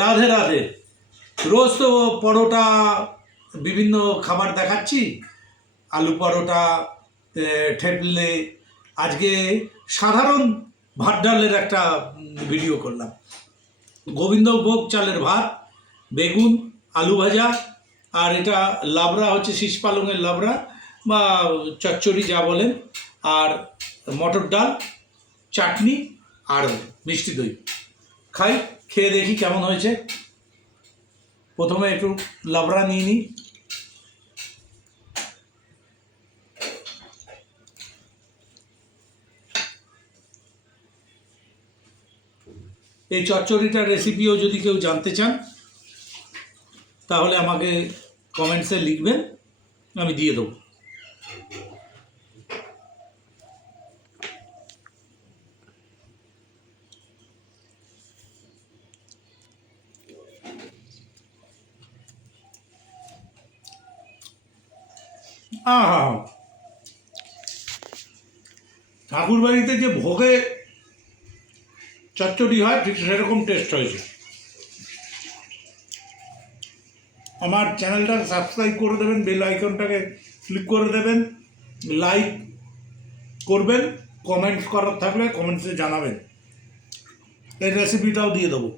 রাধে রাধে। রোজ তো পরোটা বিভিন্ন খাবার দেখাচ্ছি, আলু পরোটা, ঠেপলে। আজকে সাধারণ ভাত ডালের একটা ভিডিও করলাম। গোবিন্দভোগ চালের ভাত, বেগুন, আলু ভাজা, আর এটা লাবড়া হচ্ছে শীষ পালংয়ের লাবড়া বা চচ্চড়ি যা বলেন, আর মটর ডাল, চাটনি আর মিষ্টি দই। খাই, খেয়ে দেখি কেমন হয়েছে। প্রথমে একটু লাবড়া নিয়ে নিই। এই চচ্চড়িটার রেসিপিও যদি কেউ জানতে চান তাহলে আমাকে কমেন্টসে লিখবেন, আমি দিয়ে দেবো। আহা, ঠাকুর বাড়িতে যে ভোগে চচ্চড়ি হয় ঠিক সেরকম টেস্ট হয়েছে। আমার চ্যানেলটা সাবস্ক্রাইব করে দেবেন, বেল আইকনটাকে ক্লিক করে দেবেন, লাইক করবেন, কমেন্টস করার থাকলে কমেন্টসে জানাবেন। এই রেসিপিটাও দিয়ে দেবো।